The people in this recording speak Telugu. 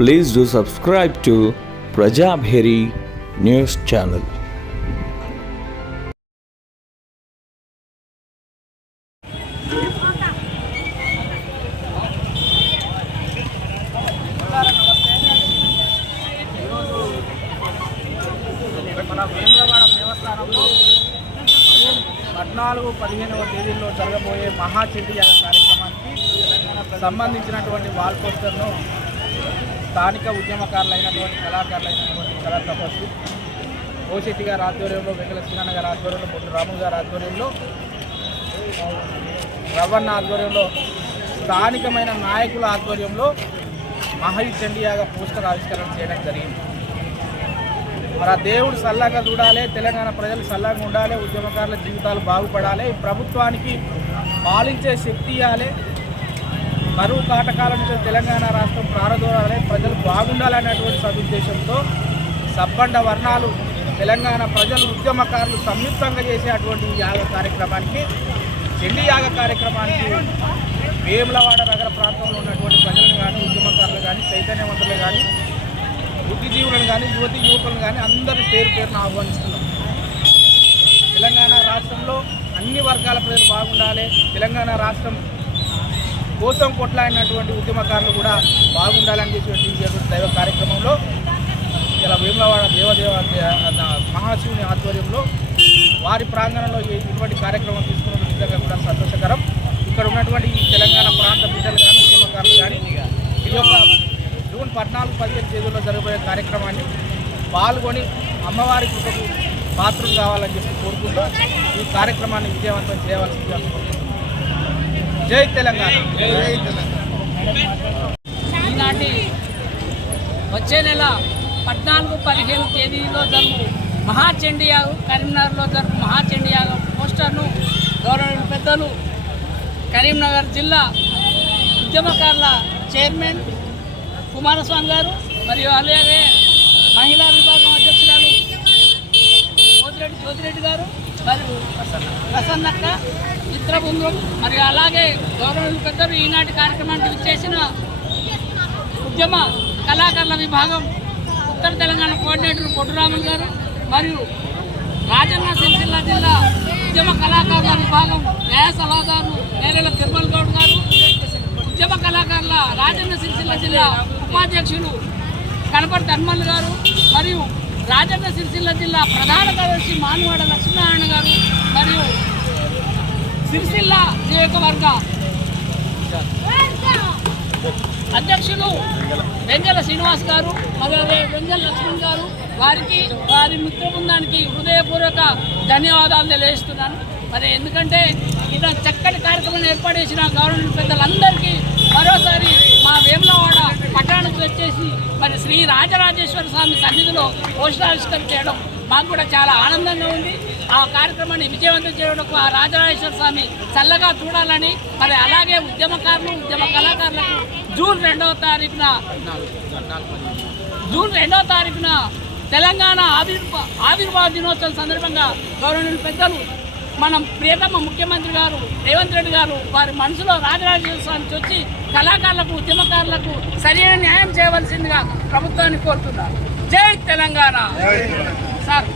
Please do subscribe to Prajabheri News Channel. మన వేములవాడ దేవస్థానంలో 14-15వ తేదీల్లో జరగబోయే మహాచండీయాగ కార్యక్రమానికి సంబంధించినటువంటి వాల్ పోస్టర్ను స్థానిక ఉద్యమకారులైనటువంటి కళాకారులైనటువంటి కళా తపస్సు ఓశెట్టి గారి ఆధ్వర్యంలో, వెంకట శ్రీనాన్న గారి ఆధ్వర్యంలో, పొట్టు రాములు గారి ఆధ్వర్యంలో, రవణ ఆధ్వర్యంలో, స్థానికమైన నాయకుల ఆధ్వర్యంలో మహాచండీయాగ పోస్టర్ ఆవిష్కరణ చేయడం జరిగింది. మరి ఆ దేవుడు సల్లాగా చూడాలి, తెలంగాణ ప్రజలు సల్లాగా ఉండాలి, ఉద్యమకారుల జీవితాలు బాగుపడాలి, ప్రభుత్వానికి పాలించే శక్తి ఇవ్వాలి, కరువు కాటకాల నుంచి తెలంగాణ రాష్ట్రం ప్రారంభాలి, ప్రజలు బాగుండాలనేటువంటి సదుద్దేశంతో సబ్బండ వర్ణాలు తెలంగాణ ప్రజలు ఉద్యమకారులు సంయుక్తంగా చేసేటువంటి యాగ కార్యక్రమానికి, చండీ యాగ కార్యక్రమానికి వేములవాడ నగర ప్రాంతంలో ఉన్నటువంటి ప్రజలను కానీ, ఉద్యమకారులు కానీ, చైతన్యవంతులు కానీ, బుద్ధిజీవులను కానీ, యువతి యువకులను కానీ అందరి పేరున ఆహ్వానిస్తున్నాం. తెలంగాణ రాష్ట్రంలో అన్ని వర్గాల ప్రజలు బాగుండాలి, తెలంగాణ రాష్ట్రం కోసం కొట్లాడినటువంటి ఉద్యమకారులు కూడా బాగుండాలని చెప్పి దైవ కార్యక్రమంలో ఇలా వేములవాడ మహాశివుని ఆధ్వర్యంలో వారి ప్రాంగణంలో ఇటువంటి కార్యక్రమం తీసుకున్న నిజంగా కూడా సంతోషకరం. ఇక్కడ ఉన్నటువంటి ఈ తెలంగాణ ప్రాంత బిడ్డలు కానీ, ఉద్యమకారులు కానీ ఇది ఒక జూన్ 14-15 తేదీల్లో జరగబోయే కార్యక్రమాన్ని పాల్గొని అమ్మవారి కృపకు పాత్రలు కావాలని చెప్పి కోరుకుంటూ ఈ కార్యక్రమాన్ని విజయవంతం చేయవలసిందిగా కోరుకుంటున్నాం. జై తెలంగాణ. ఈనాటి వచ్చే నెల 14-15 తేదీలో జరుగు మహాచండీయాగం, కరీంనగర్లో జరుగు మహాచండీయాగం పోస్టర్ను గౌరవ పెద్దలు కరీంనగర్ జిల్లా ఉద్యమకారుల చైర్మన్ కుమారస్వామి గారు మరియు అలాగే మహిళా విభాగం అధ్యక్షురాలు జ్యోతిరెడ్డి గారు మరియు ప్రసన్నక్క మిత్ర బృందం మరియు అలాగే గౌరవ పెద్దలు ఈనాటి కార్యక్రమానికి విచ్చేసిన ఉద్యమ కళాకారుల విభాగం ఉత్తర తెలంగాణ కోఆర్డినేటర్ పొట్టు రాములు గారు మరియు రాజన్న సిరిసిల్ల జిల్లా ఉద్యమ కళాకారుల విభాగం న్యాయ సలహాదారు నేరేల తిరుమల గౌడ్ గారు, ఉద్యమ కళాకారుల రాజన్న సిరిసిల్ల జిల్లా ఉపాధ్యక్షులు కనపర్తి హనుమల్ గారు మరియు రాజన్న సిరిసిల్ల జిల్లా ప్రధాన కార్యదర్శి మానువాడ లక్ష్మీనారాయణ గారు మరియు సిరిసిల్ల నియోజకవర్గ అధ్యక్షులు వెంగళ శ్రీనివాస్ గారు మరియు వెంగళ లక్ష్మణ్ గారు, వారికి వారి మిత్ర బృందానికి హృదయపూర్వక ధన్యవాదాలు తెలియజేస్తున్నాను. మరి ఎందుకంటే ఇలా చక్కటి కార్యక్రమం ఏర్పాటు చేసిన గవర్నమెంట్ పెద్దలందరికీ మరోసారి మా వేములవాడ పట్టణానికి వచ్చేసి మరి శ్రీ రాజరాజేశ్వర స్వామి సన్నిధిలో పోస్టరావిష్కరణ చేయడం మాకు కూడా చాలా ఆనందంగా ఉంది. ఆ కార్యక్రమాన్ని విజయవంతం చేయడానికి ఆ రాజరాజేశ్వర స్వామి చల్లగా చూడాలని, మరి అలాగే ఉద్యమకారులు, ఉద్యమ కళాకారులకు జూన్ 2వ తారీఖున తెలంగాణ ఆవిర్భావ దినోత్సవం సందర్భంగా గౌరవనీయులు పెద్దలు మనం ప్రియతమ ముఖ్యమంత్రి గారు రేవంత్ రెడ్డి గారు వారి మనసులో రాజరాజేశ్వర స్వామికి వచ్చి కళాకారులకు, ఉద్యమకారులకు సరైన న్యాయం చేయవలసిందిగా ప్రభుత్వాన్ని కోరుతున్నారు. జై తెలంగాణ. సార్